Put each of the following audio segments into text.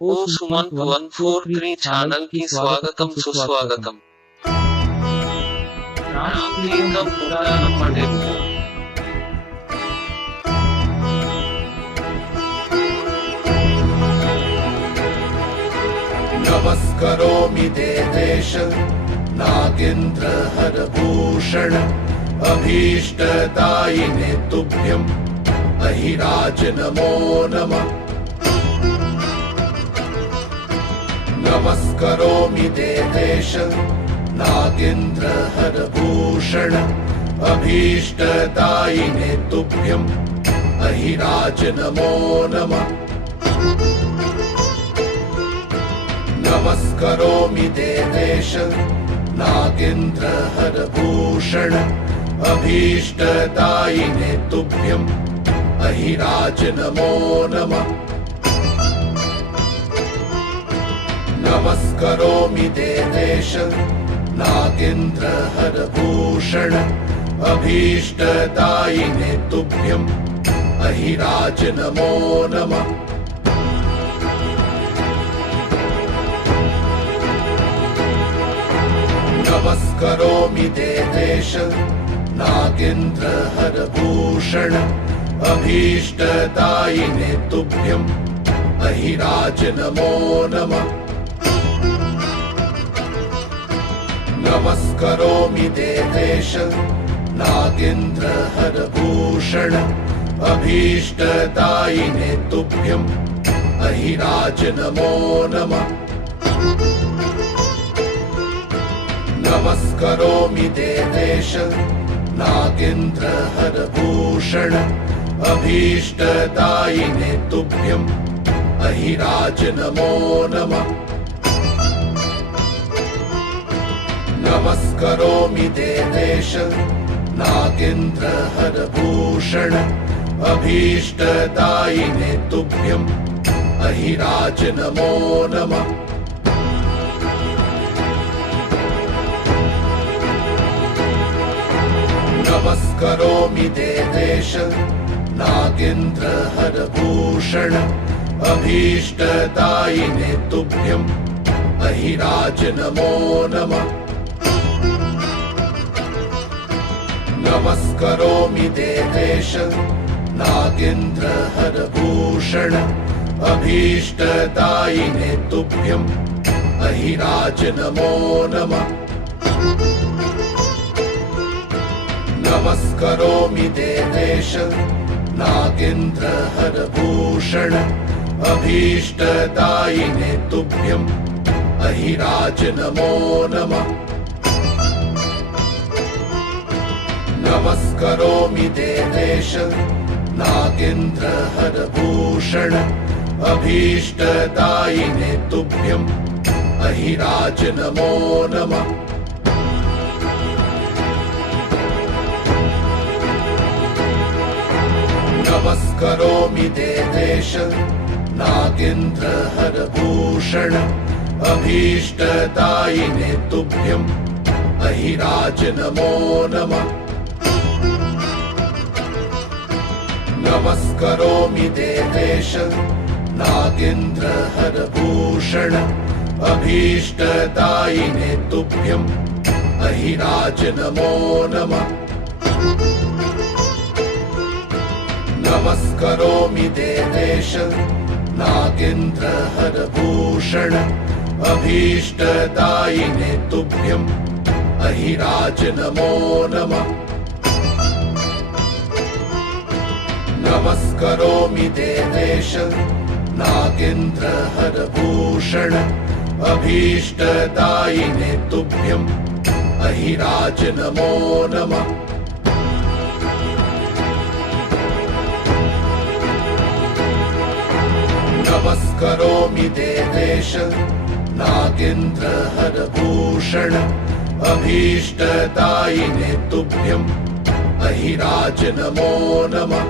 ఓ Sumanth 143 channel కి స్వాగతం సుస్వాగతం. రామతీర్థం పురాణ పఠింపు. नमस्करोमि देवेश नागेन्द्रहरभूषण अभीष्टदायिने तुभ्यम् अहिराज नमो नमः. नमस्करोमि देवेश नागेन्द्रहरभूषण अभीष्टदायिने तुभ्यम् अहिराज नमो नमः. नमस्करोमि देवेश नागेन्द्रहरभूषण अभीष्टदायिने तुभ्यम् अहिराज नमो नमः. नमस्करोमि देवेश नागेन्द्रहरभूषण अभीष्टदायिने तुभ्यम् अहिराज नमो नमः. नमस्करोमि देवेश नागेन्द्रहरभूषण अभीष्टदायिने तुभ्यम् अहिराज नमो नमः. नमस्करोमि देवेश नागेन्द्रहरभूषण अभीष्टदायिने तुभ्यम् अहिराज नमो नमः. नमस्करोमि देवेश नागेन्द्रहरभूषण अभीष्टदायिने तुभ्यम् अहिराज नमो नमः. नमस्करोमि देवेश नागेन्द्रहरभूषण अभीष्टदायिने तुभ्यम् अहिराज नमो नमः. नमस्करोमि देवेश नागेन्द्रहरभूषण अभीष्टदायिने तुभ्यम् अहिराज नमो नमः. नमस्करोमि देवेश नागेन्द्रहरभूषण अभीष्टदायिने तुभ्यम् अहिराज नमो नमः. नमस्करोमि देवेश नागेन्द्रहरभूषण अभीष्टदायिने तुभ्यम् अहिराज नमो नमः. नमस्करोमि देवेश नागेन्द्रहरभूषण अभीष्टदायिने तुभ्यम् अहिराज नमो नमः. नमस्करोमि देवेश नागेन्द्रहरभूषण अभीष्टदायिने तुभ्यम् अहिराज नमो नमः. नमस्करोमि देवेश नागेन्द्रहरभूषण अभीष्टदायिने तुभ्यम् अहिराज नमो नमः. नमस्करोमि देवेश नागेन्द्रहरभूषण अभीष्टदायिने तुभ्यम् अहिराज नमो नमः. नमस्करोमि देवेश नागेन्द्रहरभूषण अभीष्टदायिने तुभ्यम् अहिराज नमो नमः. नमस्करोमि देवेश नागेन्द्रहरभूषण अभीष्टदायिने तुभ्यम् अहिराज नमो नमः.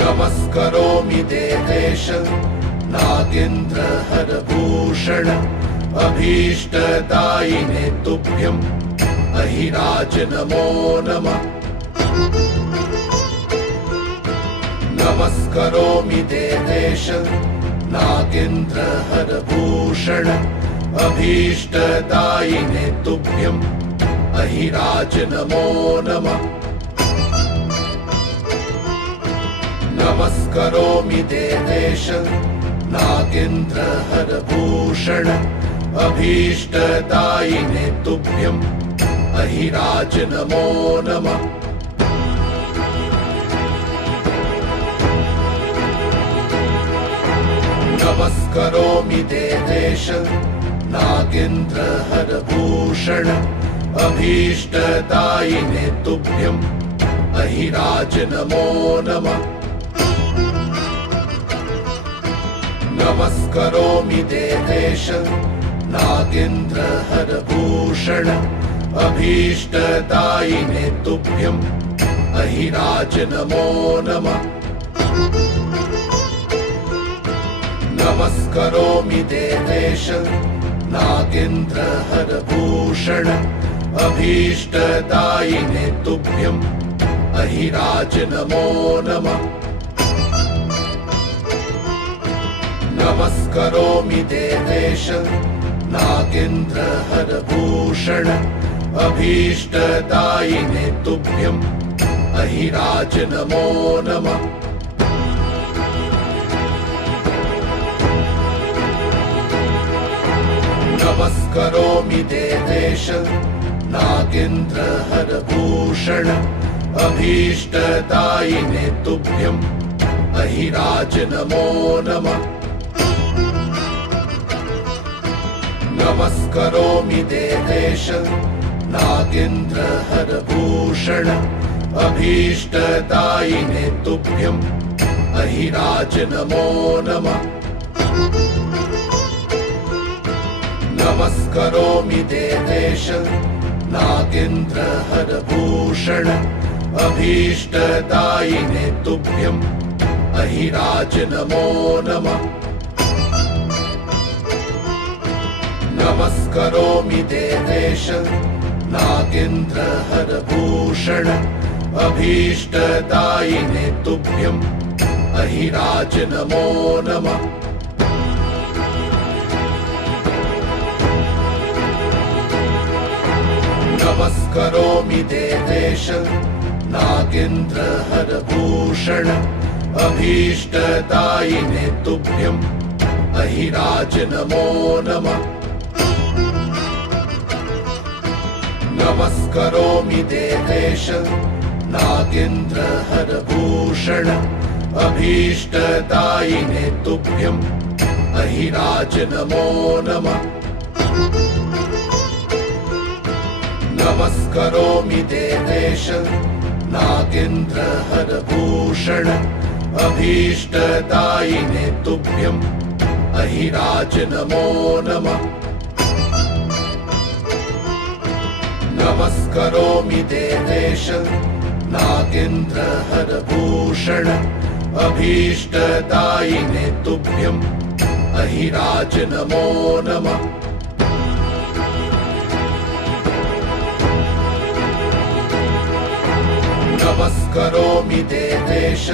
नमस्करोमि देवेश नागेन्द्रहरभूषण अभीष्टदायिने तुभ्यम् अहिराज नमो नमः. नमस्करोमि देवेश नागेन्द्रहरभूषण अभीष्टदायिने तुभ्यम् अहिराज नमो नमः। नमस्करोमि देवेश नागेन्द्रहरभूषण अभीष्टदायिने तुभ्यम् अहिराज नमो नमः। नमस्करोमि देवेश नागेन्द्रहरभूषण अभीष्टदायिने तुभ्यम् अहिराज नमो नमः। नमस्करोमि देवेश नागेन्द्रहरभूषण अभीष्टदायिने तुभ्यम् अहिराज नमो नमः। नमस्करोमि देवेश नागेन्द्रहरभूषण अभीष्टदायिने तुभ्यम् अहिराज नमो नमः। नमस्करोमि देवेश नागेन्द्रहरभूषण अभीष्टदायिने तुभ्यम् अहिराज नमो नमः। नमस्करोमि देवेश नागेन्द्रहरभूषण अभीष्टदायिने तुभ्यम् अहिराज नमो नमः। नमस्करोमि देवेश नागेन्द्रहरभूषण अभीष्टदायिने तुभ्यम् अहिराज नमो नमः। नमस्करोमि देवेश नागेन्द्रहरभूषण अभीष्टदायिने तुभ्यम् अहिराज नमो नमः। नमस्करोमि देवेश नागेन्द्रहरभूषण अभीष्टदायिने तुभ्यम् अहिराज नमो नमः। नमस्करोमि देवेश नागेन्द्रहरभूषण अभीष्टदायिने तुभ्यम् अहिराज नमो नमः। नमस्करोमि देवेश नागेन्द्रहरभूषण अभीष्टदायिने तुभ्यम् अहिराज नमो नमः। नमस्करोमि देवेश नागेन्द्रहरभूषण अभीष्टदायिने तुभ्यम् अहिराज नमो नमः। नमस्करोमि देवेश नागेन्द्रहरभूषण अभीष्टदायिने तुभ्यम् अहिराज नमो नमः। नमस्करोमि देवेश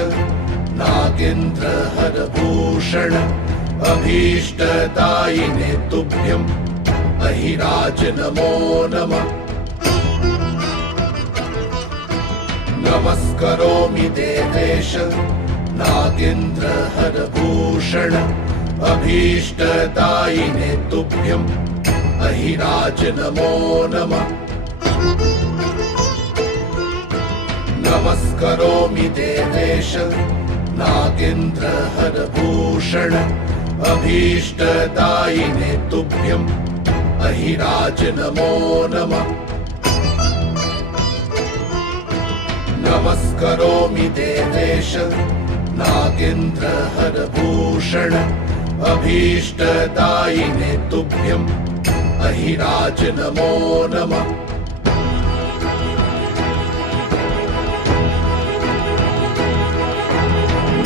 नागेन्द्रहरभूषण अभीष्टदायिने तुभ्यम् अहिराज नमो नमः। नमस्करोमि देवेश नागेन्द्रहरभूषण अभीष्टदायिने तुभ्यम् अहिराज नमो नमः। नमस्करोमि देवेश नागेन्द्रहरभूषण अभीष्टदायिने तुभ्यम् अहिराज नमो नमः। नमस्करोमि देवेश नागेन्द्रहरभूषण अभीष्टदायिने तुभ्यम् अहिराज नमो नमः।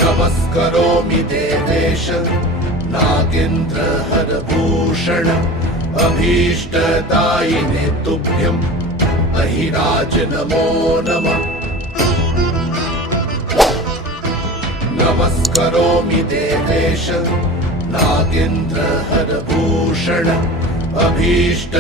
नमस्करोमि देवेश नागेन्द्रहरभूषण अभीष्टदायिने तुभ्यम् अहिराज नमो नमः। नमस्करोमि देवेश नागेन्द्रहरभूषण अभीष्ट